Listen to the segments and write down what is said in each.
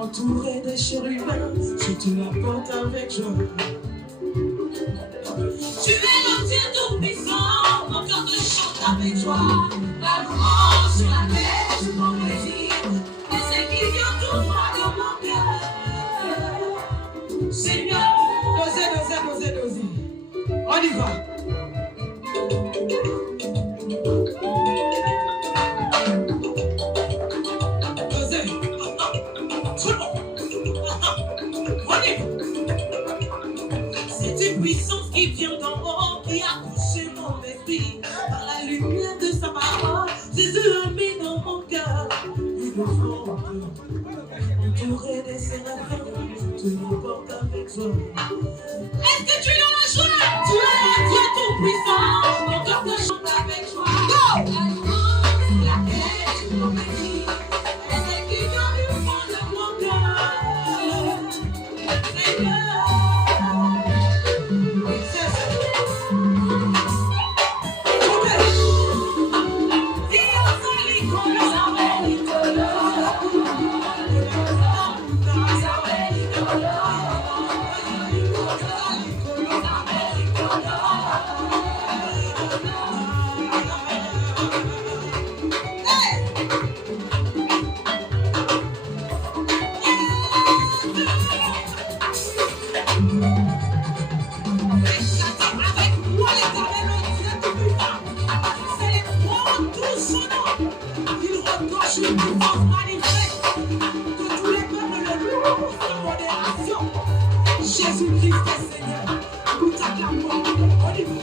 Entouré des chérubins, je te la porte avec joie. Tu es le Dieu tout-puissant, mon cœur te chante avec joie. La louange sur la terre, tout mon plaisir, et c'est qui vient tout droit dans mon cœur. Seigneur, dosez. On y va. C'est une puissance qui vient d'en haut, qui a touché mon esprit. Par la lumière de sa parole, Jésus a mis dans mon cœur une forme. Entouré des séraphins, tu me portes avec joie. Est-ce que tu es dans la joie? Tu es un Dieu tout puissant, mon cœur te chante avec joie. Go! La louange, la paix, tu m'en bénis. Et c'est qui vient du fond de mon cœur. Seigneur. Jésus-Christ est Seigneur, nous t'acclamons, on y va.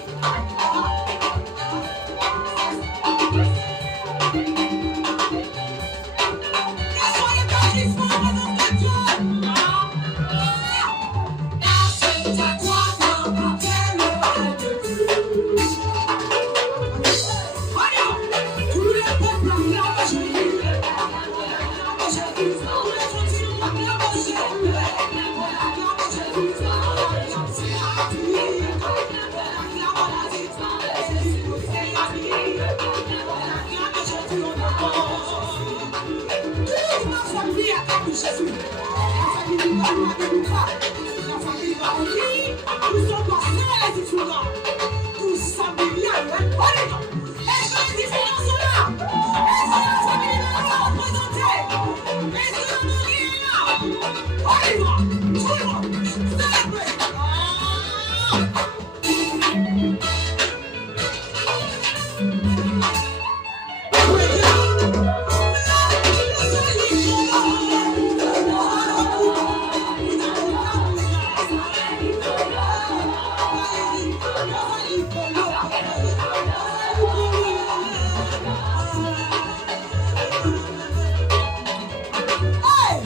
Jésus, la famille va la famille va rire, nous sommes passés les différents, tous familiers, est-ce que les différents sont là? Est-ce que la famille va représenter? Est-ce que la famille est là? On y va, tout le monde, célébrez! Hey!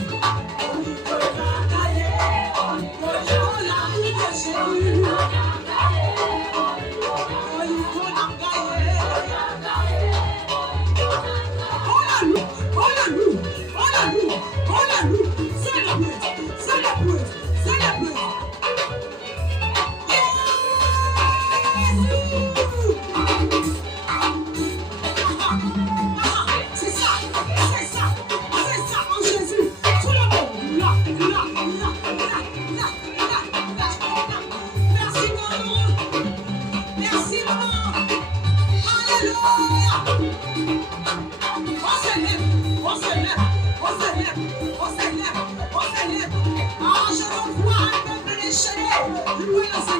louer le Seigneur.